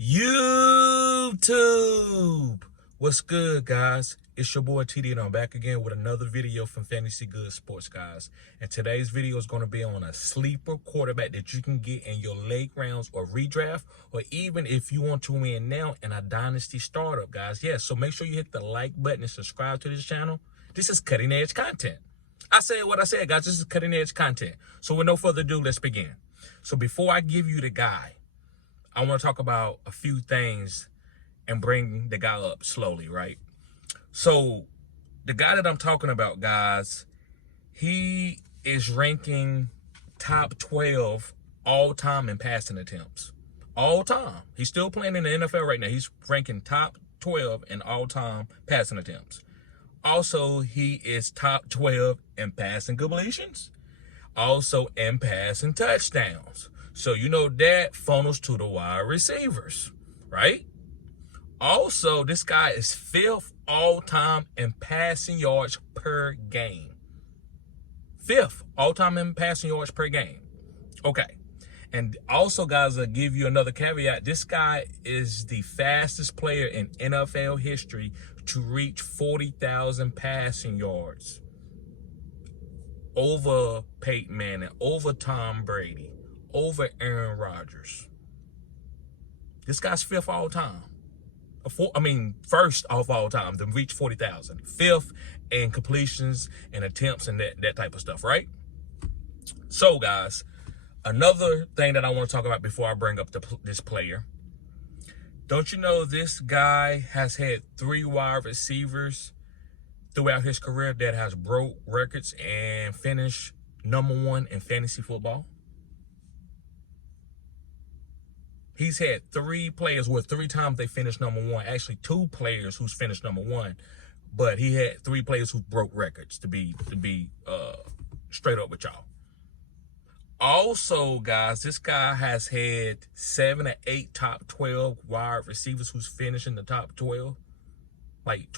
YouTube. What's good, guys? It's your boy TD, and I'm back again with another video from Fantasy Good Sports, guys. And today's video is going to be on a sleeper quarterback that you can get in your late rounds or redraft, or even if you want to win now in a dynasty startup, guys. Yes, so make sure you hit the like button and subscribe to this channel. This is cutting edge content. I said what I said, guys. This is cutting edge content. So with no further ado, let's begin. So before I give you the guy, I want to talk about a few things and bring the guy up slowly, right? So the guy that I'm talking about, guys, he is ranking top 12 all time in passing attempts. All time. He's still playing in the NFL right now. He's ranking top 12 in all time passing attempts. Also, he is top 12 in passing completions. Also in passing touchdowns. So you know that funnels to the wide receivers, right? Also, this guy is 5th all-time in passing yards per game. 5th all-time in passing yards per game. Okay. And also, guys, I'll give you another caveat. This guy is the fastest player in NFL history to reach 40,000 passing yards. Over Peyton Manning, over Tom Brady, over Aaron Rodgers. This guy's 5th all time. First of all time to reach 40,000. 5th in completions and attempts and that type of stuff, right? So, guys, another thing that I want to talk about before I bring up this player. Don't you know this guy has had 3 wide receivers throughout his career that has broke records and finished #1 in fantasy football? He's had 3 players where 3 times they finished #1. Actually, 2 players who's finished #1, but he had 3 players who broke records. To be straight up with y'all. Also, guys, this guy has had 7 or 8 top 12 wide receivers who's finished in the top 12. Like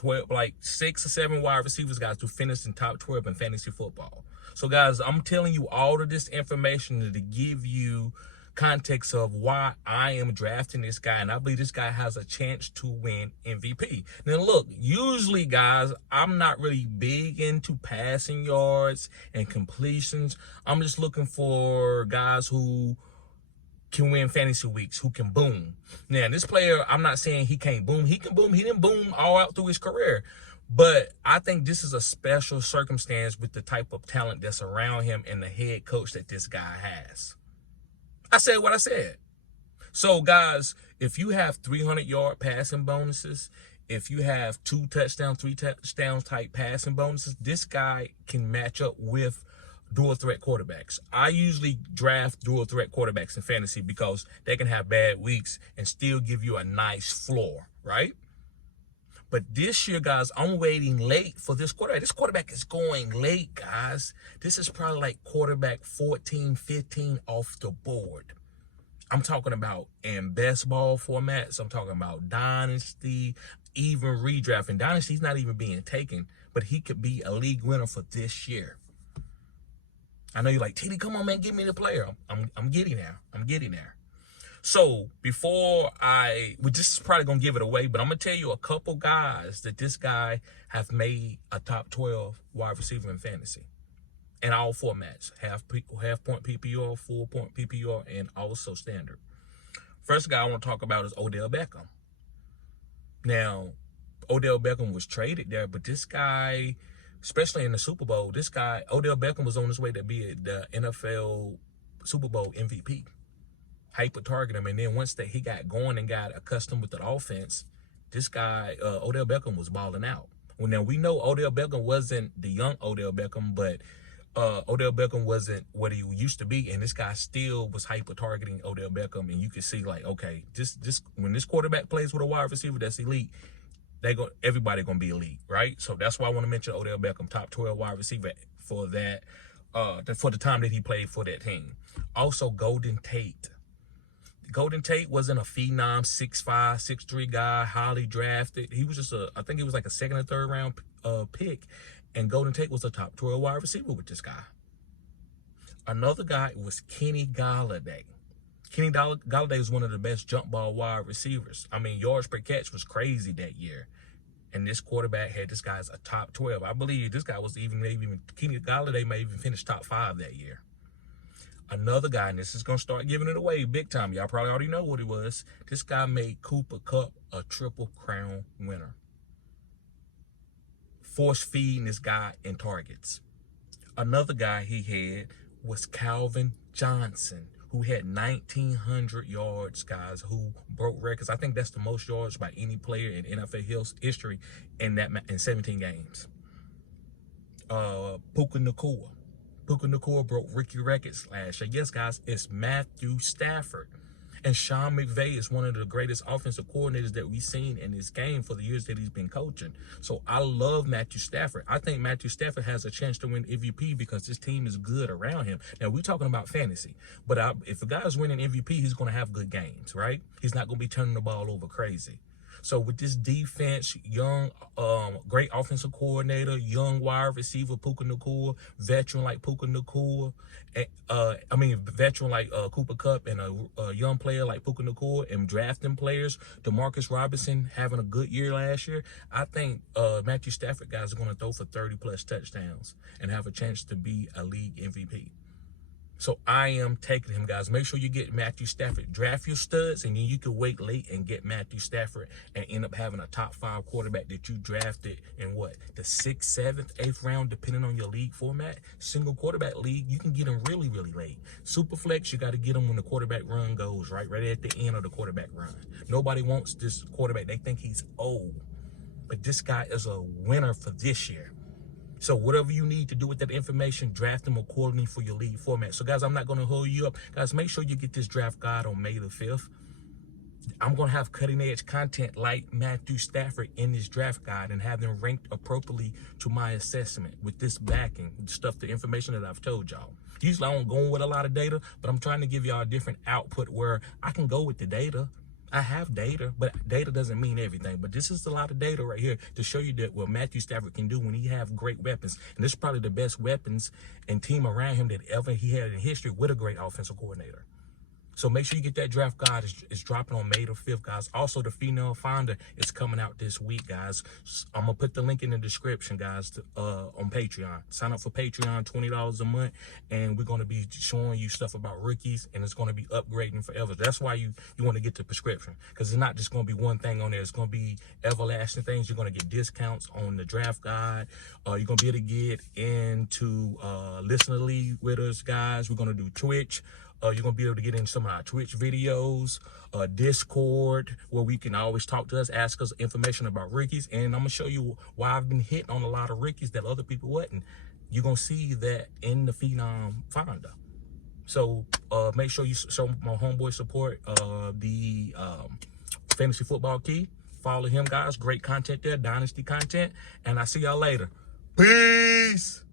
6 or 7 wide receivers, guys, who finished in top 12 in fantasy football. So, guys, I'm telling you all of this information to give you context of why I am drafting this guy, and I believe this guy has a chance to win MVP. Now, look, usually, guys, I'm not really big into passing yards and completions. I'm just looking for guys who can win fantasy weeks, who can boom. Now, this player, I'm not saying he can't boom. He can boom. He didn't boom all out through his career. But I think this is a special circumstance with the type of talent that's around him and the head coach that this guy has. I said what I said. So, guys, if you have 300-yard passing bonuses, if you have 2 touchdowns, 3 touchdowns type passing bonuses, this guy can match up with dual threat quarterbacks. I usually draft dual threat quarterbacks in fantasy because they can have bad weeks and still give you a nice floor, right? But this year, guys, I'm waiting late for this quarterback. This quarterback is going late, guys. This is probably like quarterback 14, 15 off the board. I'm talking about in best ball formats. I'm talking about dynasty, even redrafting. Dynasty's not even being taken, but he could be a league winner for this year. I know you're like, TD, come on, man, give me the player. I'm getting there. I'm getting there. So before this is probably going to give it away, but I'm going to tell you a couple guys that this guy have made a top 12 wide receiver in fantasy in all formats, half point PPR, full point PPR, and also standard. First guy I want to talk about is Odell Beckham. Now, Odell Beckham was traded there, but this guy, especially in the Super Bowl, Odell Beckham was on his way to be the NFL Super Bowl MVP. Hyper target him, and then once he got going and got accustomed with the offense, this guy, Odell Beckham, was balling out. Well, now we know Odell Beckham wasn't the young Odell Beckham, but Odell Beckham wasn't what he used to be, and this guy still was hyper targeting Odell Beckham, and you can see like, okay, when this quarterback plays with a wide receiver that's elite, everybody gonna be elite, right? So that's why I want to mention Odell Beckham, top 12 wide receiver for that, for the time that he played for that team. Also, Golden Tate. Golden Tate wasn't a phenom 6'5", 6'3" guy, highly drafted. He was just I think it was like a 2nd or 3rd round pick. And Golden Tate was a top 12 wide receiver with this guy. Another guy was Kenny Galladay. Kenny Golladay was one of the best jump ball wide receivers. I mean, yards per catch was crazy that year. And this quarterback had this guy's a top 12. I believe this guy was even Kenny Golladay may even finish top 5 that year. Another guy, and this is going to start giving it away big time. Y'all probably already know what it was. This guy made Cooper Kupp a Triple Crown winner. Force feeding this guy in targets. Another guy he had was Calvin Johnson, who had 1,900 yards, guys, who broke records. I think that's the most yards by any player in NFL history in 17 games. Puka Nacua. Puka Nacua broke rookie records last year. Yes, guys, it's Matthew Stafford. And Sean McVay is one of the greatest offensive coordinators that we've seen in this game for the years that he's been coaching. So I love Matthew Stafford. I think Matthew Stafford has a chance to win MVP because this team is good around him. Now, we're talking about fantasy. But if a guy's winning MVP, he's going to have good games, right? He's not going to be turning the ball over crazy. So with this defense, young, great offensive coordinator, young wide receiver Puka Nacua, veteran like Puka Nacua, veteran like Cooper Kupp, and a young player like Puka Nacua, and drafting players, DeMarcus Robinson having a good year last year, I think Matthew Stafford, guys, are going to throw for 30-plus touchdowns and have a chance to be a league MVP. So I am taking him, guys. Make sure you get Matthew Stafford. Draft your studs, and then you can wait late and get Matthew Stafford and end up having a top 5 quarterback that you drafted in the 6th, 7th, 8th round, depending on your league format. Single quarterback league, you can get him really, really late. Super flex, you got to get him when the quarterback run goes, right at the end of the quarterback run. Nobody wants this quarterback. They think he's old. But this guy is a winner for this year. So whatever you need to do with that information, draft them accordingly for your league format. So, guys, I'm not going to hold you up. Guys, make sure you get this draft guide on May the 5th. I'm going to have cutting-edge content like Matthew Stafford in this draft guide and have them ranked appropriately to my assessment with this backing, the information that I've told y'all. Usually I don't go with a lot of data, but I'm trying to give y'all a different output where I can go with the data. I have data, but data doesn't mean everything. But this is a lot of data right here to show you that what Matthew Stafford can do when he have great weapons. And this is probably the best weapons and team around him that ever he had in history with a great offensive coordinator. So make sure you get that draft guide. It's dropping on May the 5th, guys. Also, the Female Finder is coming out this week, guys. I'm going to put the link in the description, guys, on Patreon. Sign up for Patreon, $20 a month, and we're going to be showing you stuff about rookies, and it's going to be upgrading forever. That's why you want to get the prescription, because it's not just going to be one thing on there. It's going to be everlasting things. You're going to get discounts on the draft guide. You're going to be able to get into Listen to League with us, guys. We're going to do Twitch. You're going to be able to get in some of our Twitch videos, Discord, where we can always talk to us, ask us information about rookies. And I'm going to show you why I've been hitting on a lot of rookies that other people wouldn't. You're going to see that in the Phenom Finder. So make sure you show my homeboy support the Fantasy Football Key. Follow him, guys. Great content there, Dynasty content. And I'll see y'all later. Peace.